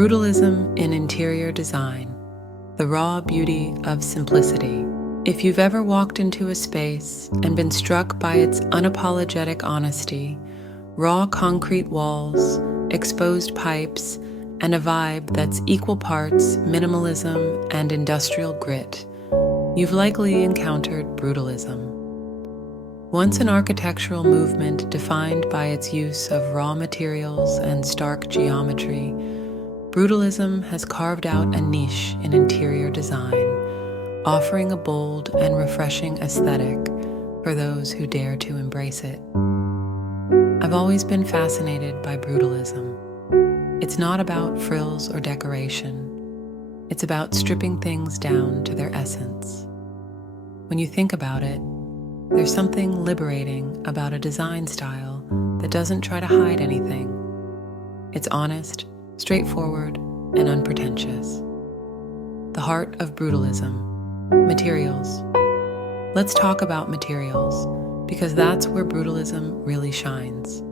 Brutalism in interior design, the raw beauty of simplicity. If you've ever walked into a space and been struck by its unapologetic honesty, raw concrete walls, exposed pipes, and a vibe that's equal parts minimalism and industrial grit, you've likely encountered brutalism. Once an architectural movement defined by its use of raw materials and stark geometry, brutalism has carved out a niche in interior design, offering a bold and refreshing aesthetic for those who dare to embrace it. I've always been fascinated by brutalism. It's not about frills or decoration. It's about stripping things down to their essence. When you think about it, there's something liberating about a design style that doesn't try to hide anything. It's honest, straightforward, and unpretentious. The heart of brutalism: materials. Let's talk about materials, because that's where brutalism really shines.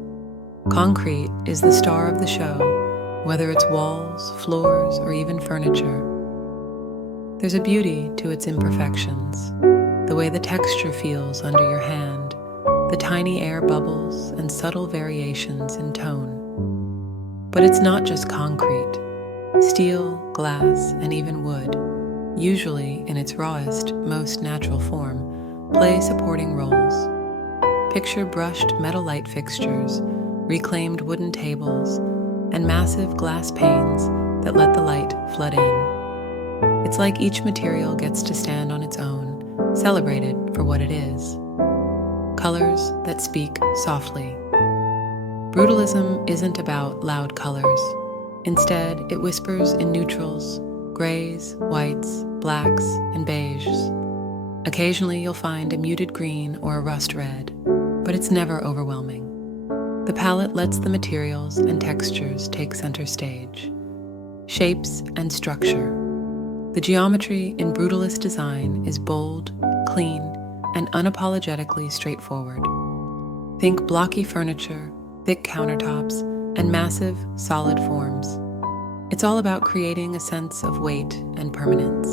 Concrete is the star of the show, whether it's walls, floors, or even furniture. There's a beauty to its imperfections, the way the texture feels under your hand, the tiny air bubbles and subtle variations in tone. But it's not just concrete. Steel, glass, and even wood, usually in its rawest, most natural form, play supporting roles. Picture brushed metal light fixtures, reclaimed wooden tables, and massive glass panes that let the light flood in. It's like each material gets to stand on its own, celebrated for what it is. Colors that speak softly. Brutalism isn't about loud colors. Instead, it whispers in neutrals, grays, whites, blacks, and beiges. Occasionally you'll find a muted green or a rust red, but it's never overwhelming. The palette lets the materials and textures take center stage. Shapes and structure. The geometry in brutalist design is bold, clean, and unapologetically straightforward. Think blocky furniture, thick countertops, and massive, solid forms. It's all about creating a sense of weight and permanence.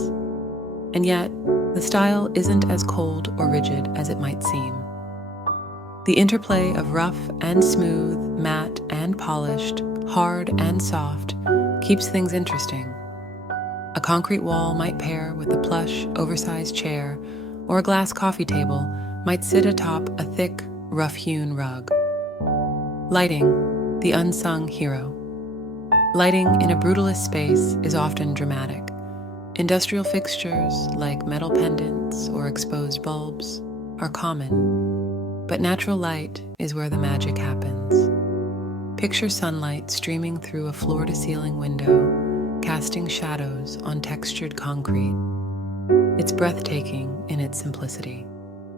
And yet, the style isn't as cold or rigid as it might seem. The interplay of rough and smooth, matte and polished, hard and soft, keeps things interesting. A concrete wall might pair with a plush, oversized chair, or a glass coffee table might sit atop a thick, rough-hewn rug. Lighting, the unsung hero. Lighting in a brutalist space is often dramatic. Industrial fixtures, like metal pendants or exposed bulbs, are common, but natural light is where the magic happens. Picture sunlight streaming through a floor-to-ceiling window, casting shadows on textured concrete. It's breathtaking in its simplicity.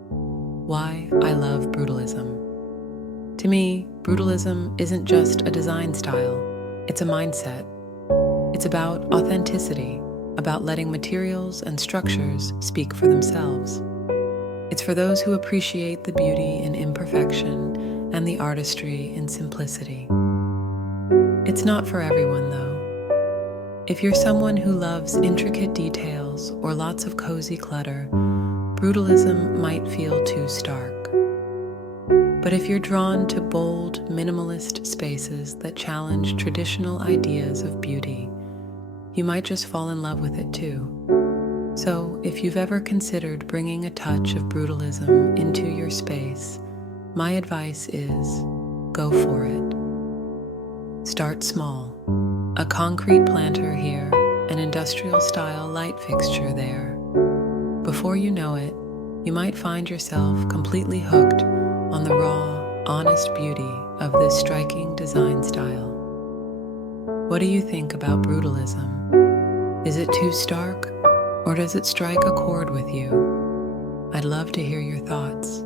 Why I love brutalism. To me, brutalism isn't just a design style, it's a mindset. It's about authenticity, about letting materials and structures speak for themselves. It's for those who appreciate the beauty in imperfection and the artistry in simplicity. It's not for everyone, though. If you're someone who loves intricate details or lots of cozy clutter, brutalism might feel too stark. But if you're drawn to bold, minimalist spaces that challenge traditional ideas of beauty, you might just fall in love with it too. So, if you've ever considered bringing a touch of brutalism into your space, my advice is, go for it. Start small. A concrete planter here, an industrial-style light fixture there. Before you know it, you might find yourself completely hooked on the raw, honest beauty of this striking design style. What do you think about brutalism? Is it too stark, or does it strike a chord with you? I'd love to hear your thoughts.